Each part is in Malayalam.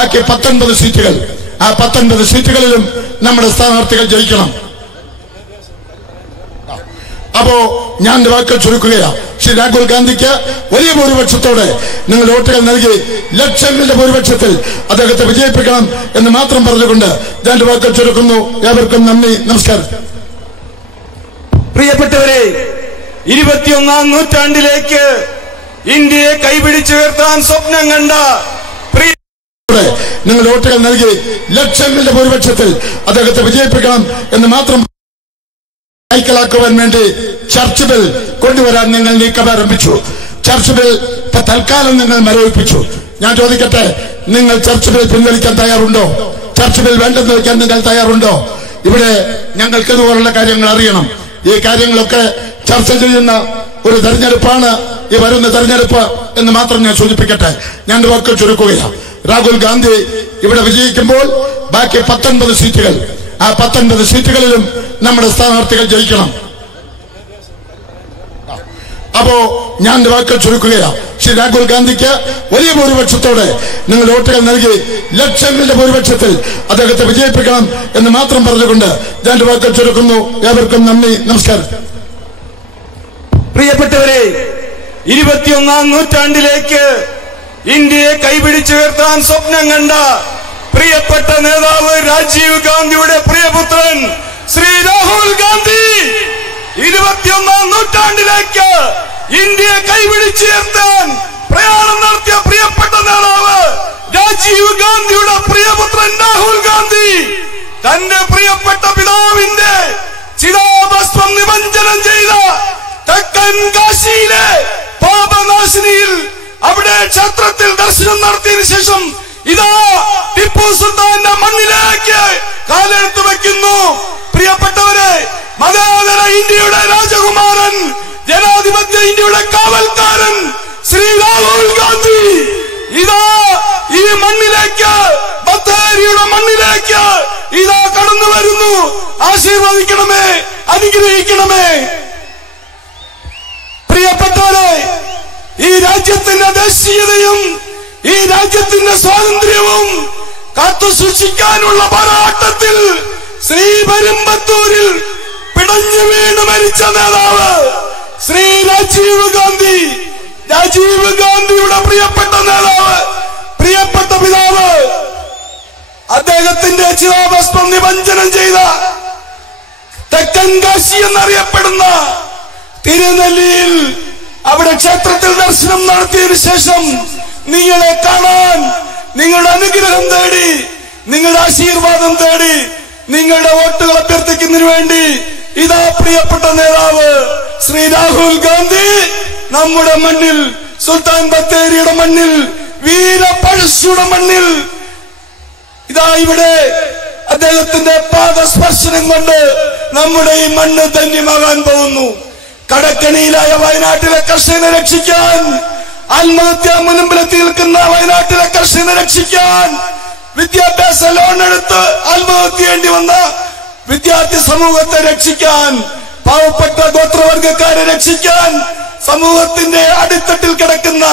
ബാക്കി 19 സീറ്റുകൾ. ആ 19 സീറ്റുകളിലും നമ്മുടെ സ്ഥാനാർത്ഥികൾ ജയിക്കണം. അപ്പോ ഞാൻ വാക്കുകൾ ചുരുക്കുകയാണ്. ശ്രീ രാഹുൽ ഗാന്ധിക്ക് വലിയ ഭൂരിപക്ഷത്തോടെ നിങ്ങൾ വോട്ടുകൾ നൽകി ലക്ഷങ്ങളുടെ ഭൂരിപക്ഷത്തിൽ അദ്ദേഹത്തെ വിജയിപ്പിക്കണം എന്ന് മാത്രം പറഞ്ഞുകൊണ്ട് ഞാൻ വാക്കുകൾ ചുരുക്കുന്നു. ഏവർക്കും നന്ദി, നമസ്കാരം. പ്രിയപ്പെട്ടവരെ, 21ാം നൂറ്റാണ്ടിലേക്ക് ഇന്ത്യയെ കൈപിടിച്ചുയർത്താൻ സ്വപ്നം കണ്ട നിങ്ങൾ വോട്ടുകൾ നൽകി ലക്ഷങ്ങളുടെ ഭൂരിപക്ഷത്തിൽ അദ്ദേഹത്തെ വിജയിപ്പിക്കണം എന്ന് മാത്രം കൈക്കലാക്കുവാൻ വേണ്ടി ചർച്ച് ബിൽ കൊണ്ടുവരാൻ നിങ്ങൾ നീക്കം ആരംഭിച്ചു. ചർച്ച് ബിൽ തൽക്കാലം നിങ്ങൾ മരവിപ്പിച്ചു. ഞാൻ ചോദിക്കട്ടെ, നിങ്ങൾ ചർച്ച് ബിൽ പിൻവലിക്കാൻ തയ്യാറുണ്ടോ? ചർച്ച് ബിൽ വേണ്ടെന്ന് വയ്ക്കാൻ നിങ്ങൾ തയ്യാറുണ്ടോ? ഇവിടെ ഞങ്ങൾക്ക് ഇതുപോലുള്ള കാര്യങ്ങൾ അറിയണം. ഈ കാര്യങ്ങളൊക്കെ ചർച്ച ചെയ്യുന്ന ഒരു തെരഞ്ഞെടുപ്പാണ് ഈ വരുന്ന തെരഞ്ഞെടുപ്പ് എന്ന് മാത്രം ഞാൻ സൂചിപ്പിക്കട്ടെ. ഞാൻ വാക്കുകൾ ചുരുക്കുകയാണ്. രാഹുൽ ഗാന്ധി ഇവിടെ വിജയിക്കുമ്പോൾ ബാക്കി 19 സീറ്റുകൾ. ആ 19 സീറ്റുകളിലും നമ്മുടെ സ്ഥാനാർത്ഥികൾ ജയിക്കണം. അപ്പോ ഞാൻ വാക്കുകൾ ചുരുക്കുകയാണ്. ശ്രീ രാഹുൽ ഗാന്ധിക്ക് വലിയ ഭൂരിപക്ഷത്തോടെ നിങ്ങൾ വോട്ടുകൾ നൽകി ലക്ഷങ്ങളുടെ ഭൂരിപക്ഷത്തിൽ അദ്ദേഹത്തെ വിജയിപ്പിക്കണം എന്ന് മാത്രം പറഞ്ഞുകൊണ്ട് ഞാൻ വാക്കുകൾ ചുരുക്കുന്നു. ഏവർക്കും നന്ദി, നമസ്കാരം. പ്രിയപ്പെട്ടവരെ, 21ാം നൂറ്റാണ്ടിലേക്ക് ഇന്ത്യയെ കൈപിടിച്ചുയർത്താൻ സ്വപ്നം കണ്ട പ്രിയപ്പെട്ട നേതാവ് രാജീവ് ഗാന്ധിയുടെ പ്രിയപുത്രൻ ശ്രീ രാഹുൽ ഗാന്ധി 21ാം നൂറ്റാണ്ടിലേക്ക് ഇന്ത്യയെ കൈപിടിച്ചുയർത്താൻ പ്രയാണം നടത്തിയ പ്രിയപ്പെട്ട നേതാവ് രാജീവ് ഗാന്ധിയുടെ പ്രിയപുത്രൻ രാഹുൽ ഗാന്ധി തന്റെ പ്രിയപ്പെട്ട പിതാവിന്റെ ചിതാഭസ്മം നിമഞ്ജനം ചെയ്ത തെക്കൻ കാശിയിലെ പാപനാശിനിയിൽ അവിടെ ക്ഷേത്രത്തിൽ ദർശനം നടത്തിയതിനു ശേഷം ഇതാ ടിപ്പു സുൽത്താന്റെ മണ്ണിലേക്ക് കാലെടുത്ത് വയ്ക്കുന്നു. പ്രിയപ്പെട്ടവരെ, മതേതര ഇന്ത്യയുടെ രാജകുമാരൻ, ജനാധിപത്യ ഇന്ത്യയുടെ കാവൽക്കാരൻ ശ്രീ രാഹുൽ ഗാന്ധി ഇതാ ഈ മണ്ണിലേക്ക്, ബത്തേരിയുടെ മണ്ണിലേക്ക് ഇതാ കടന്നു വരുന്നു. ആശീർവദിക്കണമേ, അനുഗ്രഹിക്കണമേ. പ്രിയപ്പെട്ടവരെ, ഈ രാജ്യത്തിന്റെ ദേശീയതയും ഈ രാജ്യത്തിന്റെ സ്വാതന്ത്ര്യവും കാത്തുസൂക്ഷിക്കാനുള്ള പോരാട്ടത്തിൽ ശ്രീപെരുമ്പത്തൂരിൽ പിടഞ്ഞു വീണ് മരിച്ച നേതാവ് ശ്രീ രാജീവ് ഗാന്ധി, രാജീവ് ഗാന്ധിയുടെ പ്രിയപ്പെട്ട നേതാവ്, പ്രിയപ്പെട്ട പിതാവ്, അദ്ദേഹത്തിന്റെ ചിതാഭസ്മം നിമഞ്ജനം ചെയ്ത തെക്കൻ കാശി എന്നറിയപ്പെടുന്ന തിരുനെല്ലിയിൽ അവിടെ ക്ഷേത്രത്തിൽ ദർശനം നടത്തിയതിനു ശേഷം നിങ്ങളെ കാണാൻ, നിങ്ങളുടെ അനുഗ്രഹം തേടി, നിങ്ങളുടെ ആശീർവാദം തേടി, നിങ്ങളുടെ വോട്ടുകൾ അഭ്യർത്ഥിക്കുന്നതിന് വേണ്ടി ഇതാ പ്രിയപ്പെട്ട നേതാവ് ശ്രീ രാഹുൽ ഗാന്ധി നമ്മുടെ മണ്ണിൽ, സുൽത്താൻ ബത്തേരിയുടെ മണ്ണിൽ, വീരപഴശ്ശിയുടെ മണ്ണിൽ ഇതാ ഇവിടെ അദ്ദേഹത്തിന്റെ പാദസ്പർശനം കൊണ്ട് നമ്മുടെ ഈ മണ്ണ് ധന്യമാകാൻ പോകുന്നു. കടക്കണിയിലായ വയനാട്ടിലെ കർഷകനെ രക്ഷിക്കാൻ, ആത്മഹത്യാ മുനമ്പിലെത്തി നിൽക്കുന്ന വയനാട്ടിലെ കർഷകനെ രക്ഷിക്കാൻ, വിദ്യാഭ്യാസ ലോൺ എടുത്ത് ആത്മഹത്യ ചെയ്യേണ്ടി വന്ന വിദ്യാർത്ഥി സമൂഹത്തെ രക്ഷിക്കാൻ, പാവപ്പെട്ട ഗോത്രവർഗക്കാരെ രക്ഷിക്കാൻ, സമൂഹത്തിന്റെ അടിത്തട്ടിൽ കിടക്കുന്ന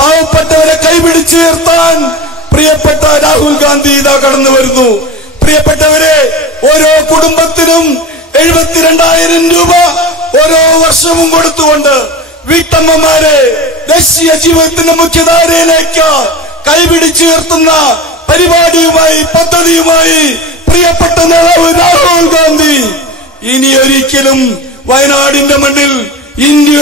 പാവപ്പെട്ടവരെ കൈപിടിച്ചുയർത്താൻ പ്രിയപ്പെട്ട രാഹുൽ ഗാന്ധി ഇതാ കടന്നു വരുന്നു. പ്രിയപ്പെട്ടവരെ, ഓരോ കുടുംബത്തിനും 72,000 രൂപ ഓരോ വർഷവും കൊടുത്തുകൊണ്ട് വീട്ടമ്മമാരെ ദേശീയ ജീവിതത്തിന്റെ മുഖ്യധാരയിലേക്ക് കൈപിടിച്ചുയർത്തുന്ന പരിപാടിയുമായി, പദ്ധതിയുമായി പ്രിയപ്പെട്ട നേതാവ് രാഹുൽ ഗാന്ധി ഇനി ഒരിക്കലും വയനാടിന്റെ മണ്ണിൽ ഇന്ത്യ